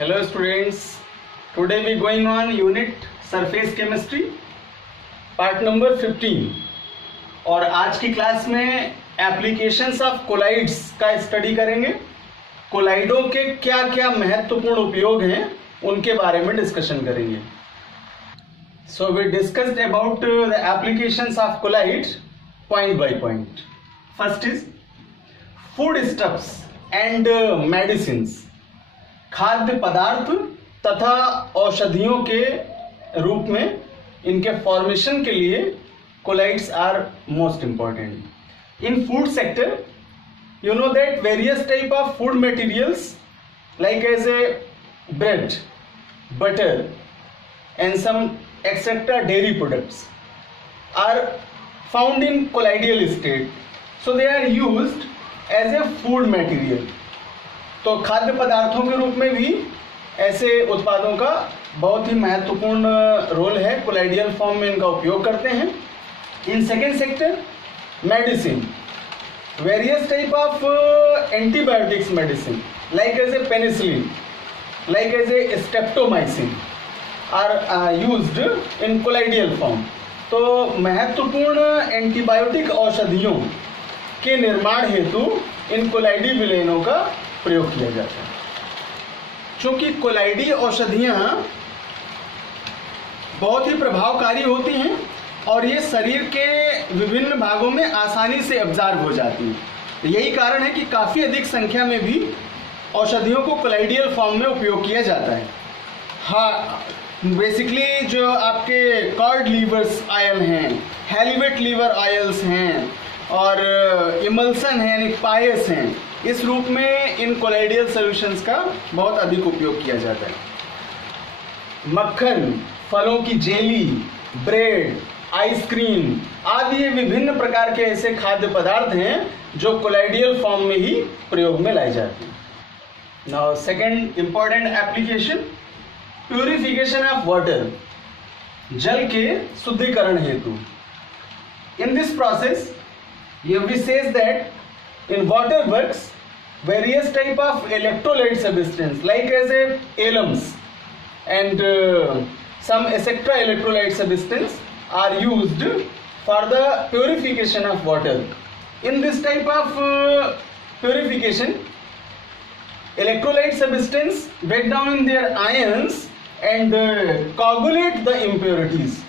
Hello students, today we going on unit surface chemistry part number 15 और आज की class में एप्लीकेशंस ऑफ कोलाइड्स का स्टडी करेंगे। कोलाइडों के क्या क्या महत्वपूर्ण उपयोग हैं उनके बारे में डिस्कशन करेंगे। So we discussed about the applications of colloids point by point. First is foodstuffs and medicines. खाद्य पदार्थ तथा औषधियों के रूप में इनके फॉर्मेशन के लिए colloids are most important. In food sector you know that various type of food materials like as a bread, butter and some etc dairy products are found in colloidal state, so they are used as a food material. तो खाद्य पदार्थों के रूप में भी ऐसे उत्पादों का बहुत ही महत्वपूर्ण रोल है, कोलाइडियल फॉर्म में इनका उपयोग करते हैं। In second sector medicine, various type of antibiotics medicine like as a penicillin, like as a streptomycin are used in colloidal form. तो महत्वपूर्ण एंटीबायोटिक औषधियों के निर्माण हेतु इन कोलाइडी विलेनों का प्रयोग किया जाता है। चूंकि कोलाइडी औषधियां बहुत ही प्रभावकारी होती हैं और ये शरीर के विभिन्न भागों में आसानी से अब्जॉर्ब हो जाती हैं, तो यही कारण है कि काफी अधिक संख्या में भी औषधियों को कोलाइडियल फॉर्म में उपयोग किया जाता है। हाँ, बेसिकली जो आपके कॉड लीवर्स आयल हैं, हेलिवेट लीवर आयल्स हैं और इमल्सन है, यानी पायस हैं, इस रूप में इन कोलाइडियल सॉल्यूशंस का बहुत अधिक उपयोग किया जाता है। मक्खन, फलों की जेली, ब्रेड, आइसक्रीम आदि ये विभिन्न प्रकार के ऐसे खाद्य पदार्थ हैं जो कोलाइडियल फॉर्म में ही प्रयोग में लाए जाते हैं। Now second important application, purification of water, जल के शुद्धिकरण हेतु। In this process we says that in water works various type of electrolyte substance like as a alums and some etc electrolyte substance are used for the purification of water. In this type of purification, electrolyte substance break down in their ions and coagulate the impurities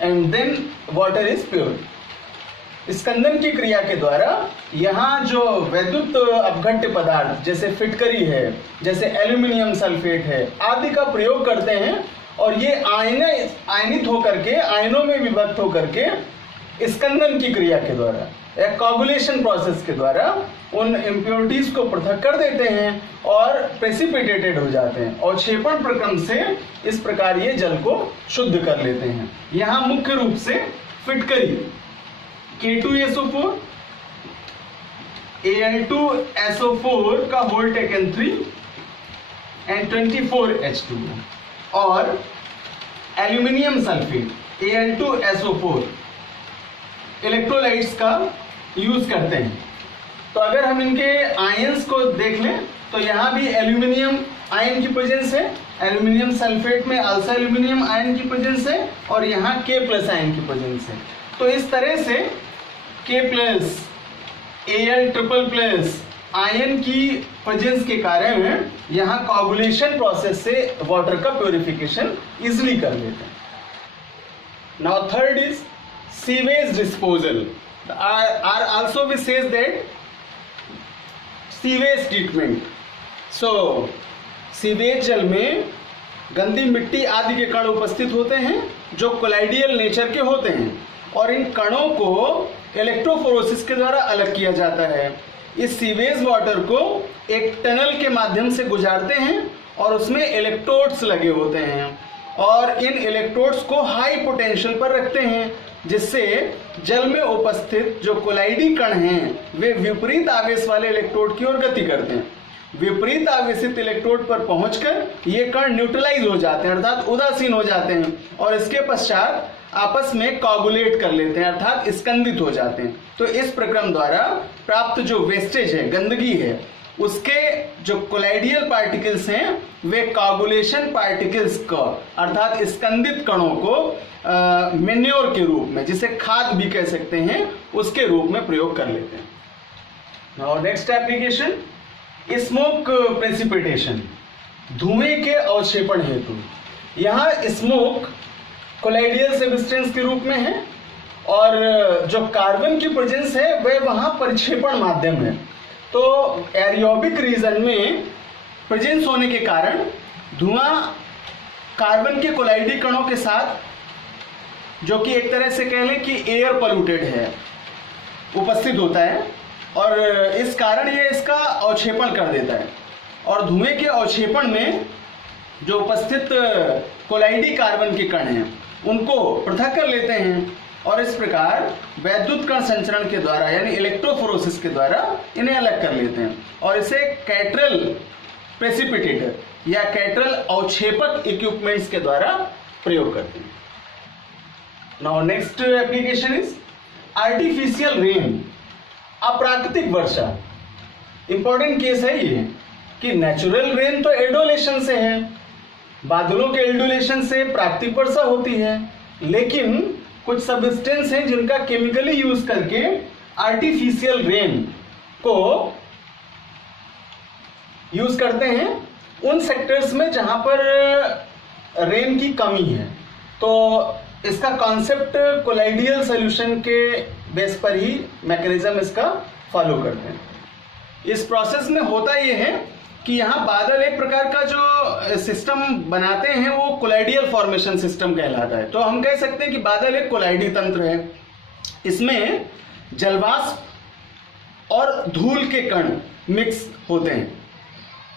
and then water is pure. Skandan की क्रिया के द्वारा यहाँ जो वैद्युत अपघट्य पदार्थ जैसे फिटकरी है, जैसे एल्यूमिनियम सल्फेट है आदि का प्रयोग करते हैं और ये आयनित होकर के आयनों में विभक्त होकर के स्कंदन की क्रिया के द्वारा या कोगुलेशन प्रोसेस के द्वारा उन इम्प्योरिटीज को पृथक कर देते हैं और प्रेसिपिटेटेड हो जाते हैं और क्षेपण प्रक्रम से इस प्रकार ये जल को शुद्ध कर लेते हैं। यहाँ मुख्य रूप से फिटकरी K2SO4, Al2SO4 का होल टेकन 3 and 24H2 और एल्यूमिनियम सल्फेट Al2SO4 इलेक्ट्रोलाइट्स का यूज करते हैं। तो अगर हम इनके आयंस को देख लें तो यहाँ भी एल्यूमिनियम आयन की प्रेजेंस है, एल्यूमिनियम सल्फेट में अल्सा एल्यूमिनियम आयन की प्रेजेंस है और यहाँ K+ आयन की प्रेजेंस है। तो इस तरह से K+, Al++ आयन की प्रेजेंस के कारण यहाँ कोगुलेशन प्रोसेस से वाटर का प्यूरिफिकेशन इजिली कर लेते हैं। Now third is sewage disposal, are also we says that sewage treatment. So sewage जल में गंदी मिट्टी आदि के कण उपस्थित होते हैं जो कोलाइडियल नेचर के होते हैं और इन कणों को इलेक्ट्रोफोरोसिस के द्वारा अलग किया जाता है। इस सीवेज वाटर को एक टनल के माध्यम से गुजारते हैं और उसमें इलेक्ट्रोड्स लगे होते हैं और इन इलेक्ट्रोड्स को हाई पोटेंशियल पर रखते हैं जिससे जल में उपस्थित जो कोलाइडी कण हैं वे विपरीत आवेश वाले इलेक्ट्रोड की ओर गति करते हैं। विपरीत आवेशित इलेक्ट्रोड पर पहुंचकर ये कण न्यूट्रलाइज हो जाते हैं अर्थात उदासीन हो जाते हैं और इसके पश्चात आपस में कोगुलेट कर लेते हैं अर्थात स्कंदित हो जाते हैं। तो इस प्रक्रम द्वारा प्राप्त जो वेस्टेज है, गंदगी है, उसके जो कोलाइडियल पार्टिकल्स हैं वे कोगुलेशन पार्टिकल्स को अर्थात स्कंदित कणों को मेन्योर के रूप में, जिसे खाद भी कह सकते हैं, उसके रूप में प्रयोग कर लेते हैं। Now next application, smoke precipitation, धुएं के अवक्षेपण हेतु। यहाँ स्मोक कोलाइडियल सब्सटेंस के रूप में है और जो कार्बन की प्रेजेंस है वह वहां परिक्षेपण माध्यम है। तो एरियोबिक रीजन में प्रेजेंस होने के कारण धुआं कार्बन के कोलाइडी कणों के साथ, जो कि एक तरह से कह लें कि एयर पोल्यूटेड है, उपस्थित होता है और इस कारण ये इसका अवक्षेपण कर देता है। और धुएं के अवक्षेपण में जो उपस्थित कोलाइडी कार्बन के कण हैं उनको पृथक कर लेते हैं और इस प्रकार वैद्युत कण संचरण के द्वारा यानी इलेक्ट्रोफोरोसिस के द्वारा इन्हें अलग कर लेते हैं और इसे कैटरल प्रेसिपिटेटर या कैटरल अवक्षेपक इक्विपमेंट्स के द्वारा प्रयोग करते हैं। Now next application is artificial rain, अप्राकृतिक वर्षा। इंपॉर्टेंट केस है ये कि नेचुरल रेन तो एल्डोलेशन से है, बादलों के एल्डोलेशन से प्राकृतिक वर्षा होती है, लेकिन कुछ सब्सटेंस हैं जिनका केमिकली यूज करके आर्टिफिशियल रेन को यूज करते हैं उन सेक्टर्स में जहां पर रेन की कमी है। तो इसका कॉन्सेप्ट कोलाइडियल सॉल्यूशन के बेस पर ही मैकेनिज्म इसका फॉलो करते हैं। इस प्रोसेस में होता यह है कि यहाँ बादल एक प्रकार का जो सिस्टम बनाते हैं वो कोलाइडियल फॉर्मेशन सिस्टम कहलाता है। तो हम कह सकते हैं कि बादल एक कोलाइडी तंत्र है। इसमें जलवाष्प और धूल के कण मिक्स होते हैं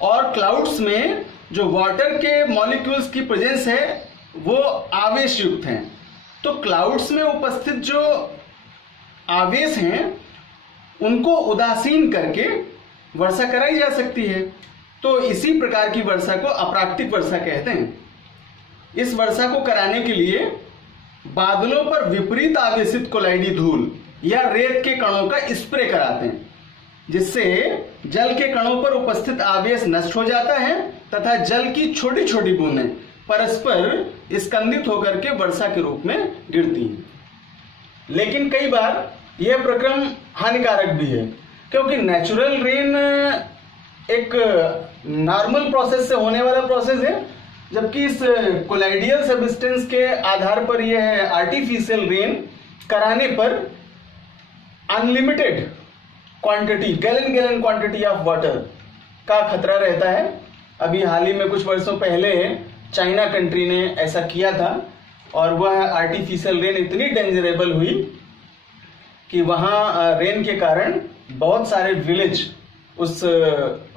और क्लाउड्स में जो वाटर के मॉलिक्यूल्स की प्रेजेंस है वो आवेश युक्त हैं। तो क्लाउड्स में उपस्थित जो आवेश हैं उनको उदासीन करके वर्षा कराई जा सकती है। तो इसी प्रकार की वर्षा को अप्राकृतिक वर्षा कहते हैं। इस वर्षा को कराने के लिए बादलों पर विपरीत आवेशित कोलाइडी धूल या रेत के कणों का स्प्रे कराते हैं, जिससे जल के कणों पर उपस्थित आवेश नष्ट हो जाता है तथा जल की छोटी छोटी बूंदें परस्पर स्कंदित होकर के वर्षा के रूप में गिरती हैं। लेकिन कई बार यह प्रक्रम हानिकारक भी है, क्योंकि नेचुरल रेन एक नॉर्मल प्रोसेस से होने वाला प्रोसेस है, जबकि इस कोलाइडियल सब्सटेंस के आधार पर यह आर्टिफिशियल रेन कराने पर unlimited quantity, gallon quantity of water का खतरा रहता है। अभी हाल ही में कुछ वर्षों पहले चाइना कंट्री ने ऐसा किया था और वह आर्टिफिशियल रेन इतनी डेंजरेबल हुई कि वहां रेन के कारण बहुत सारे विलेज उस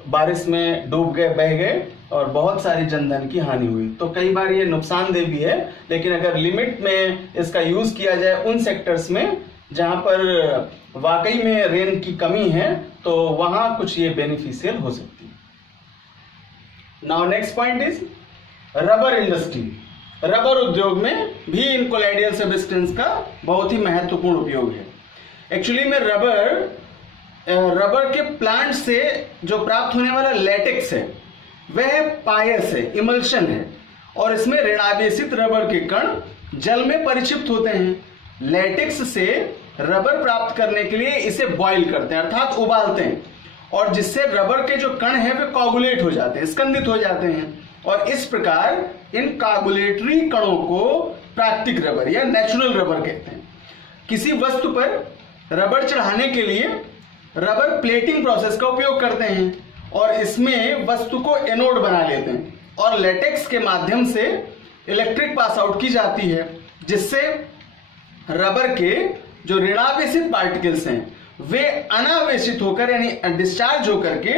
बारिश में डूब गए, बह गए और बहुत सारी जनधन की हानि हुई। तो कई बार ये नुकसानदेह भी है, लेकिन अगर लिमिट में इसका यूज किया जाए उन सेक्टर्स में जहां पर वाकई में रेन की कमी है तो वहां कुछ ये बेनिफिशियल हो सकती है। Now next point is rubber industry. Rubber उद्योग में भी इन कोलाइडियल सब्सटेंस का बहुत ही महत्वपूर्ण उपयोग है। एक्चुअली में रबर के प्लांट से जो प्राप्त होने वाला लेटेक्स है वह पायस है, इमल्शन है और इसमें ऋणावेशित रबर के कण जल में परिक्षिप्त होते हैं। लेटेक्स से रबर प्राप्त करने के लिए इसे बॉईल करते हैं अर्थात उबालते हैं और जिससे रबर के जो कण हैं वे कोगुलेट हो जाते हैं, स्कंदित हो जाते हैं और इस प्रकार इन कोगुलेटरी कणों को प्राकृतिक रबर या नेचुरल रबर कहते हैं। किसी वस्तु पर रबर चढ़ाने के लिए रबर प्लेटिंग प्रोसेस का उपयोग करते हैं और इसमें वस्तु को एनोड बना लेते हैं और लेटेक्स के माध्यम से इलेक्ट्रिक पास आउट की जाती है, जिससे रबर के जो ऋणावेशित पार्टिकल्स हैं वे अनावेशित होकर यानी डिस्चार्ज होकर के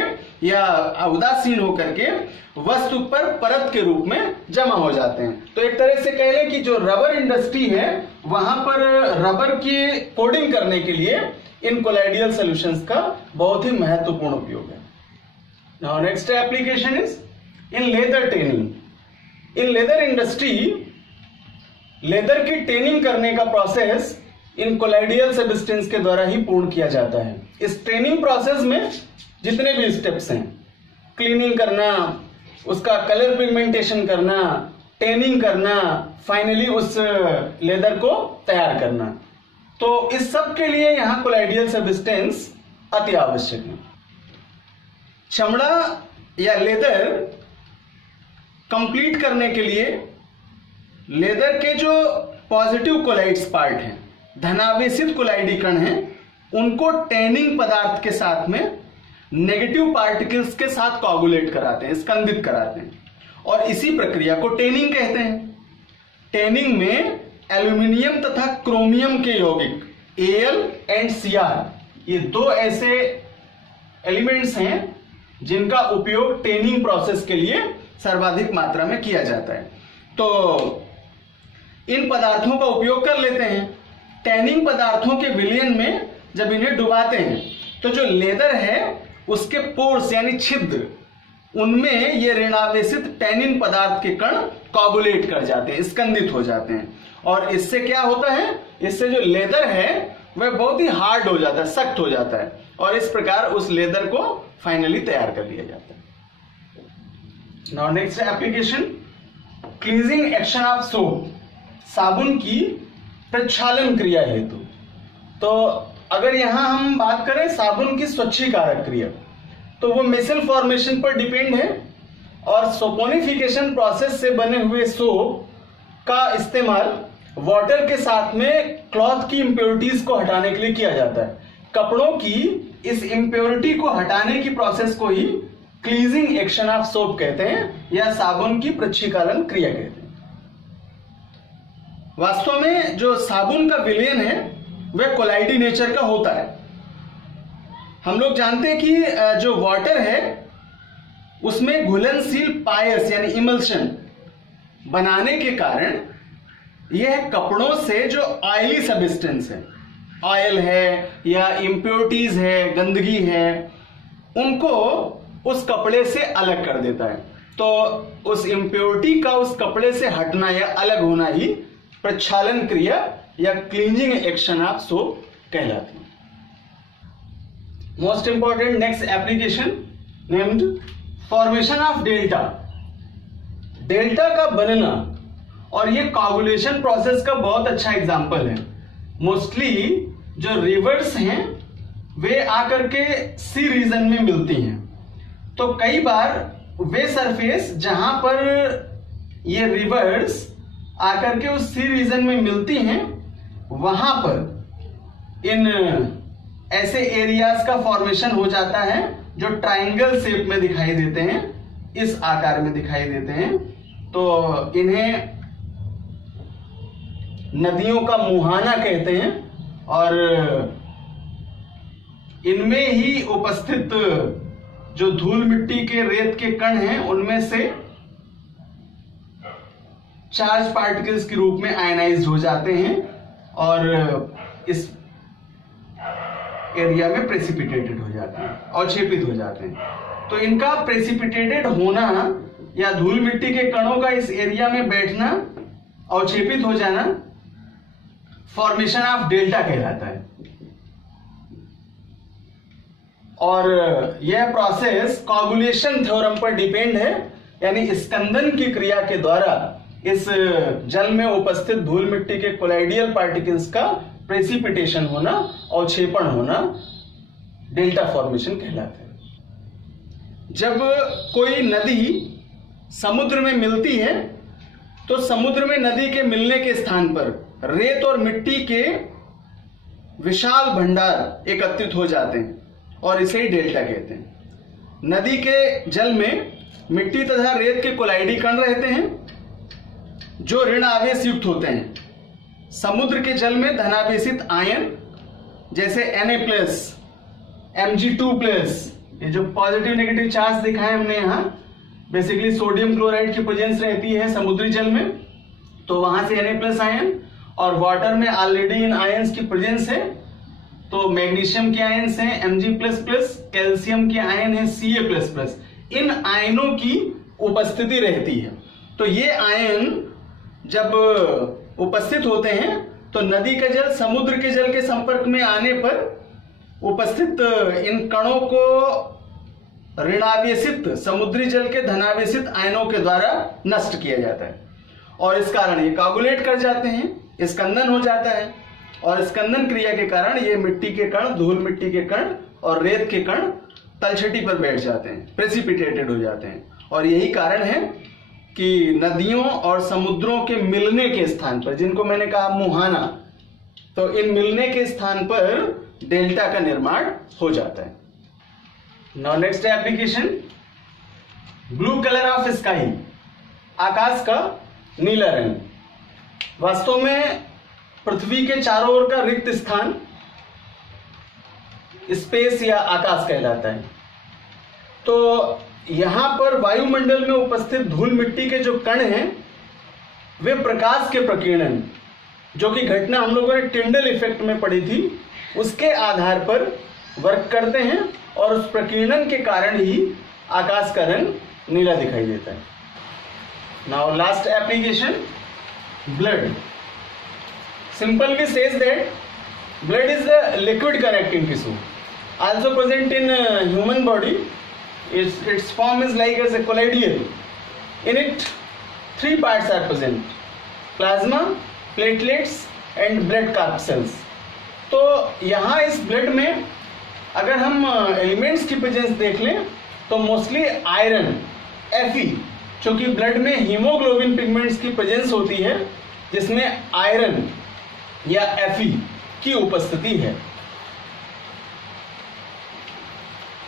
या उदासीन होकर के वस्तु पर परत के रूप में जमा हो जाते हैं। तो एक तरह से कह लें कि जो रबर इंडस्ट्री है वहां पर रबर की कोडिंग करने के लिए इन कोलाइडियल सॉल्यूशंस का बहुत ही महत्वपूर्ण उपयोग है। Now next application is in leather tending. In leather industry leather की टेनिंग करने का प्रोसेस इन कोलाइडियल सब्सटेंस के द्वारा ही पूर्ण किया जाता है। इस ट्रेनिंग प्रोसेस में जितने भी स्टेप्स हैं, क्लीनिंग करना, उसका कलर पिगमेंटेशन करना, टेनिंग करना, फाइनली उस लेदर को तैयार करना, तो इस सब के लिए यहां कोलाइडियल सब्सटेंस अति आवश्यक है। चमड़ा या लेदर कंप्लीट करने के लिए लेदर के जो पॉजिटिव कोलाइड्स पार्ट हैं, धनावेशित कोलाइडी कण हैं, उनको टैनिंग पदार्थ के साथ में नेगेटिव पार्टिकल्स के साथ कोगुलेट कराते हैं, स्कंदित कराते हैं, और इसी प्रक्रिया को टेनिंग कहते हैं। टेनिंग में एल्यूमिनियम तथा क्रोमियम के यौगिक Al एंड Cr, ये दो ऐसे एलिमेंट्स हैं जिनका उपयोग टेनिंग प्रोसेस के लिए सर्वाधिक मात्रा में किया जाता है। तो इन पदार्थों का उपयोग कर लेते हैं। टैनिंग पदार्थों के विलयन में जब इन्हें डुबाते हैं तो जो लेदर है उसके पोर्स यानी छिद्र, उनमें ये ऋणावेशित टैनिन पदार्थ के कण कोगुलेट कर जाते हैं, स्कंदित हो जाते हैं, और इससे क्या होता है, इससे जो लेदर है वह बहुत ही हार्ड हो जाता है, सख्त हो जाता है, और इस प्रकार उस लेदर को फाइनली तैयार कर लिया जाता है। Now next application, cleansing action of soap, साबुन की प्रक्षालन क्रिया हेतु। तो अगर यहां हम बात करें साबुन की स्वच्छीकारक क्रिया, तो वो मिसल फॉर्मेशन पर डिपेंड है, और सोपोनिफिकेशन प्रोसेस से बने हुए सोप का इस्तेमाल वाटर के साथ में क्लॉथ की इंप्योरिटीज को हटाने के लिए किया जाता है। कपड़ों की इस इंप्योरिटी को हटाने की प्रोसेस को ही क्लींजिंग एक्शन ऑफ सोप कहते हैं, या साबुन की प्रक्षालन क्रिया कहते हैं। वास्तव में जो साबुन का विलयन है वह कोलाइडी नेचर का होता है। हम लोग जानते हैं कि जो वाटर है उसमें घुलनशील पायस यानी इमल्शन बनाने के कारण यह कपड़ों से जो ऑयली सब्सटेंस है, ऑयल है या इंप्योरिटीज है, गंदगी है, उनको उस कपड़े से अलग कर देता है। तो उस इंप्योरिटी का उस कपड़े से हटना या अलग होना ही प्रक्षालन क्रिया या क्लींजिंग एक्शन ऑफ सोप कहलाती है। Most important next application named formation of delta. Delta का बनना, और ये कोगुलेशन प्रोसेस का बहुत अच्छा एग्जांपल है। मोस्टली जो रिवर्स हैं वे आकर के सी रीजन में मिलती हैं, तो कई बार वे सरफेस जहां पर ये रिवर्स आकर के उस सी रीजन में मिलती हैं, वहां पर इन ऐसे एरियाज का फॉर्मेशन हो जाता है जो ट्रायंगल शेप में दिखाई देते हैं, इस आकार में दिखाई देते हैं। तो इन्हें नदियों का मुहाना कहते हैं, और इनमें ही उपस्थित जो धूल मिट्टी के रेत के कण हैं उनमें से चार्ज पार्टिकल्स के रूप में आयनाइज्ड हो जाते हैं और इस एरिया में प्रेसिपिटेटेड हो जाते हैं, अवक्षेपित हो जाते हैं। तो इनका प्रेसिपिटेटेड होना या धूल मिट्टी के कणों का इस एरिया में बैठना, अवक्षेपित हो जाना, फॉर्मेशन ऑफ डेल्टा कहलाता है। और यह प्रोसेस कोगुलेशन थ्योरम पर डिपेंड है, यानी स्कंदन की क्रिया के द्वारा इस जल में उपस्थित धूल मिट्टी के कोलाइडियल पार्टिकल्स का प्रेसिपिटेशन होना, अवक्षेपण होना, डेल्टा फॉर्मेशन कहलाता है। जब कोई नदी समुद्र में मिलती है तो समुद्र में नदी के मिलने के स्थान पर रेत और मिट्टी के विशाल भंडार एकत्रित हो जाते हैं और इसे ही डेल्टा कहते हैं। नदी के जल में मिट्टी तथा रेत के कोलाइडी कण रहते हैं जो ऋण आवेश युक्त होते हैं। समुद्र के जल में धनावेशित आयन जैसे Na+, Mg2+, ये जो पॉजिटिव नेगेटिव चार्ज दिखाए हमने यहाँ, बेसिकली सोडियम क्लोराइड की प्रेजेंस रहती है समुद्री जल में, तो वहां से Na+ आयन, और वाटर में ऑलरेडी इन आयंस की प्रेजेंस है, तो मैग्नीशियम के आयंस हैं Mg++, कैल्शियम के आयन है Ca++, इन आयनों की उपस्थिति रहती है। तो ये आयन जब उपस्थित होते हैं तो नदी का जल समुद्र के जल के संपर्क में आने पर उपस्थित इन कणों को ऋणावेशित समुद्री जल के धनावेशित आयनों के द्वारा नष्ट किया जाता है और इस कारण ये कोगुलेट कर जाते हैं, स्कंदन हो जाता है और स्कंदन क्रिया के कारण ये मिट्टी के कण, धूल मिट्टी के कण और रेत के कण तलछटी पर बैठ जाते हैं, प्रेसिपिटेटेड हो जाते हैं। और यही कारण है कि नदियों और समुद्रों के मिलने के स्थान पर, जिनको मैंने कहा मुहाना, तो इन मिलने के स्थान पर डेल्टा का निर्माण हो जाता है। Now next application, blue colour of sky, आकाश का नीला रंग। वास्तव में पृथ्वी के चारों ओर का रिक्त स्थान स्पेस या आकाश कहलाता है। तो यहां पर वायुमंडल में उपस्थित धूल मिट्टी के जो कण हैं वे प्रकाश के प्रकीर्णन, जो कि घटना हम लोगों ने टिंडल इफेक्ट में पढ़ी थी, उसके आधार पर वर्क करते हैं और उस प्रकीर्णन के कारण ही आकाश का रंग नीला दिखाई देता है। Now last application, blood. Simply says that blood is a liquid connecting tissue, also present in human body. Its form is like as a colloidal. In it, 3 parts are present: plasma, platelets, and blood corpuscles. तो यहाँ इस blood में अगर हम elements की presence देख लें तो मोस्टली आयरन, Fe, चूंकि ब्लड में हीमोग्लोबिन पिगमेंट्स की प्रेजेंस होती है जिसमें आयरन या Fe की उपस्थिति है।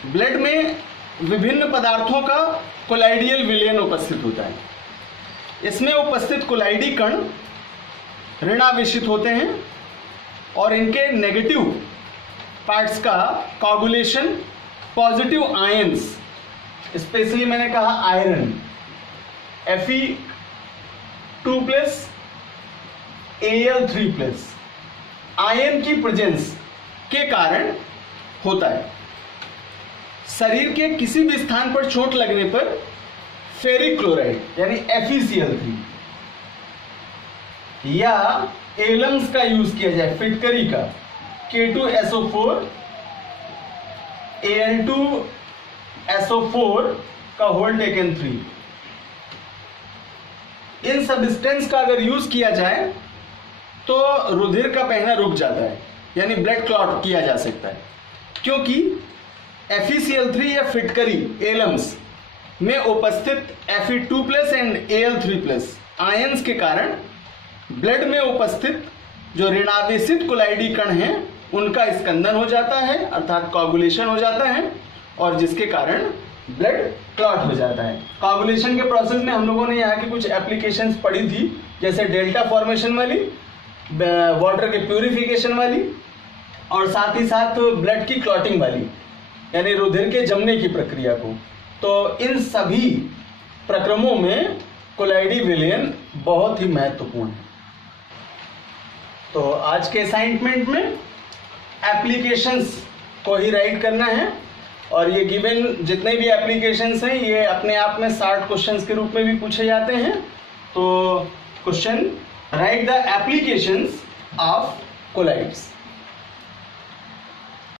ब्लड में विभिन्न पदार्थों का कोलाइडियल विलयन उपस्थित होता है। इसमें उपस्थित कोलाइडी कण ऋणावेशित होते हैं और इनके नेगेटिव पार्ट्स का कोगुलेशन पॉजिटिव आयंस, स्पेशली मैंने कहा आयरन Fe2+, Al3+, आयन की प्रेजेंस के कारण होता है। शरीर के किसी भी स्थान पर चोट लगने पर फेरिक क्लोराइड यानी FeCl3 या एलम्स का यूज किया जाए, फिटकरी का K2SO4 Al2SO4 का होल टेकन 3, इन सब्सटेंस का अगर यूज किया जाए तो रुधिर का बहना रुक जाता है, यानी ब्लड क्लॉट किया जा सकता है, क्योंकि FeCl3 या फिटकरी एलम्स में उपस्थित Fe2+ एंड Al3+ आयंस के कारण ब्लड में उपस्थित जो ऋणावेशित कोलाइडी कण हैं उनका स्कंदन हो जाता है, अर्थात कोगुलेशन हो जाता है, और जिसके कारण ब्लड क्लॉट हो जाता है। कोगुलेशन के प्रोसेस में हम लोगों ने यहाँ की कुछ एप्लीकेशंस पढ़ी थी, जैसे डेल्टा फॉर्मेशन वाली, वाटर के प्यूरिफिकेशन वाली, और साथ ही साथ ब्लड की क्लॉटिंग वाली, यानी रुधिर के जमने की प्रक्रिया को। तो इन सभी प्रक्रमों में कोलाइडी विलयन बहुत ही महत्वपूर्ण है। तो आज के असाइनमेंट में एप्लीकेशंस को ही राइट करना है, और ये गिवन जितने भी एप्लीकेशंस हैं ये अपने आप में 60 क्वेश्चंस के रूप में भी पूछे जाते हैं। तो question, right the applications of colloids.